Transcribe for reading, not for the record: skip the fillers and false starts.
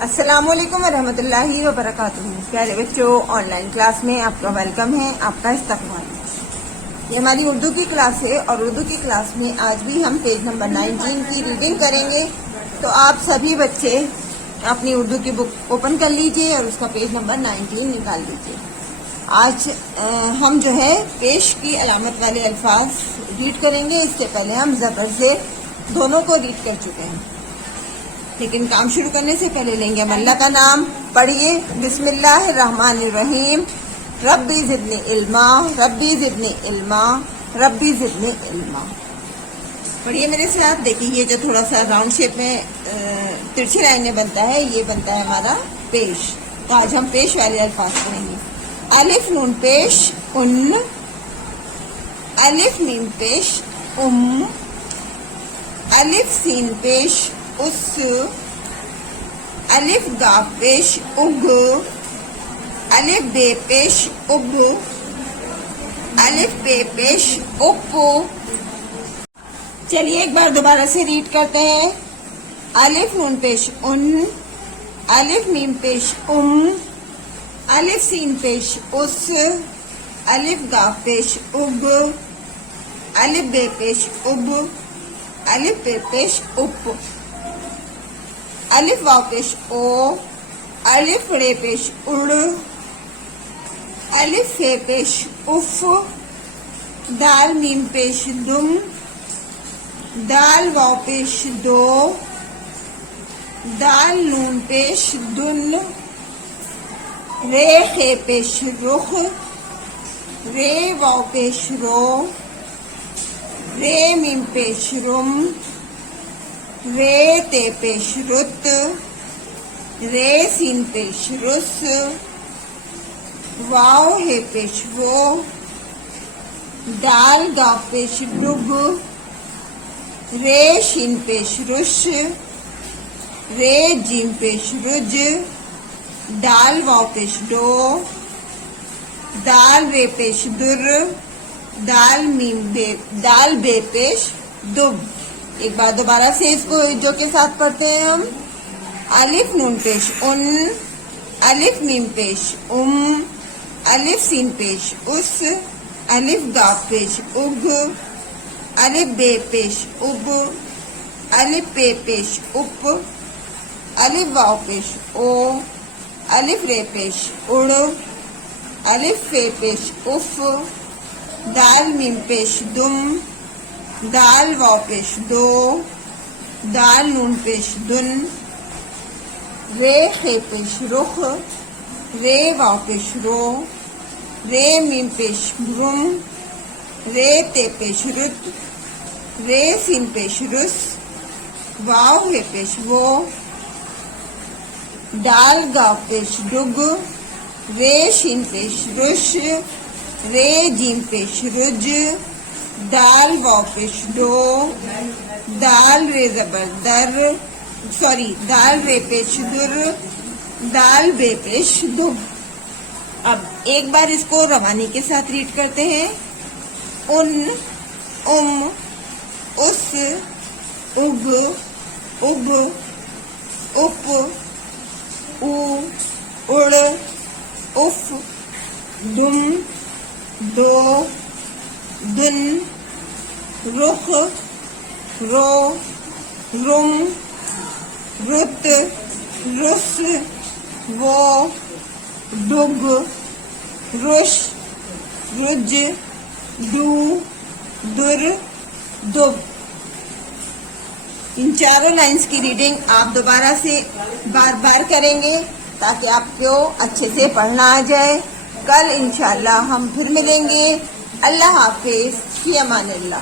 अस्सलामुअलैकुम वरहमतुल्लाहि वबरकातुहू। प्यारे बच्चों, ऑनलाइन क्लास में आपका वेलकम है, आपका इस्तकबाल। ये हमारी उर्दू की क्लास है और उर्दू की क्लास में आज भी हम पेज नंबर 19 की रीडिंग करेंगे। तो आप सभी बच्चे अपनी उर्दू की बुक ओपन कर लीजिए और उसका पेज नंबर 19 निकाल लीजिए। आज हम जो है पेश की अलामत वाले अल्फाज रीड करेंगे। इससे पहले हम ज़बर से दोनों को रीड कर चुके हैं, लेकिन काम शुरू करने से पहले लेंगे हम अल्लाह का नाम। पढ़िए, बिस्मिल्लाहिर्रहमानिर्रहीम। रब्बी ज़िदनी इल्मा, रब्बी ज़िदनी इल्मा, रब्बी ज़िदनी इल्मा। पढ़िए मेरे साथ। देखिए, ये जो थोड़ा सा राउंड शेप में तिरछी लाइनें बनता है, ये बनता है हमारा पेश। तो आज हम पेश वाले अल्फाज पढ़ेंगे। अलिफ नून पेश उन, अलिफ मीम पेश उम, अलिफ सीन पेश उस, अलिफ गाफ पेश उग, अलिफ बे पेश उब, अलिफ बे पेश उप। चलिए एक बार दोबारा से रीड करते हैं। अलिफ नून पेश उन, अलिफ मीम पेश उम, अलिफ सीन पेश उस, अलिफ गाफ पेश उग, अलिफ बे पेश उब, अलिफ बे पेश उप, अलिफ वाव पेश ओ, अलिफ रे पेश उड़, अलिफ फे पेश उफ, दाल मीम पेश दुम, दाल वाव पेश दो, दाल नून पेश दुन, रे खे पेश रुख, रे वाव पेश रो, रे मीम पेश रुम, रे ते पेश रुत, रे सीन पेश रुस, वाव हे पेश वो, दाल गाव पेश डुग, रे शीन पेश रुश, रे जीम पेश रुज, दाल वाव पेश डो, दाल रे पेश दुर, दाल बे पेश दुब। एक बार दोबारा से इसको जो के साथ पढ़ते हैं हम। अलिफ नून पेश उन, अलिफ मीम पेश उम, अलिफ सीन पेश उस, अलिफ गाफ पेश उग, अलिफ बे पेश उब, अलिफ पे पेश उप, अलिफ वाव पेश ओ, अलिफ रे पेश उड़, अलिफ फे पेश उफ, दाल मीम पेश दुम, दाल वाव पेश दो, दाल नून पेश दुन, रे खे पेश रुख, रे वाव पेश रो, रे मीम पेश रुम, रे ते पेश रुत, रे सीन पेश रुस, वाव हे पेश वो, दाल गाव पेश डुग, रे शीन पेश रुश, रे जीम पेश रुज, दाल वाव पेश डो, दाल रे जबर दर, दाल रे पेश दुर, दाल बे पेश दुब। अब एक बार इसको रवानी के साथ रीड करते हैं। उन, उम, उस, उग, उब, उप, उ, उड़, उफ, दुम, दो, दुन, रुख, रो, रुम, रुत, रुस, वो, डुग, रुश, रुज, डू, दुर, दुब। इन चारों लाइंस की रीडिंग आप दोबारा से बार बार करेंगे ताकि आपको अच्छे से पढ़ना आ जाए। कल इंशाल्लाह हम फिर मिलेंगे। अल्लाह हाफिज, फी अमानिल्लाह।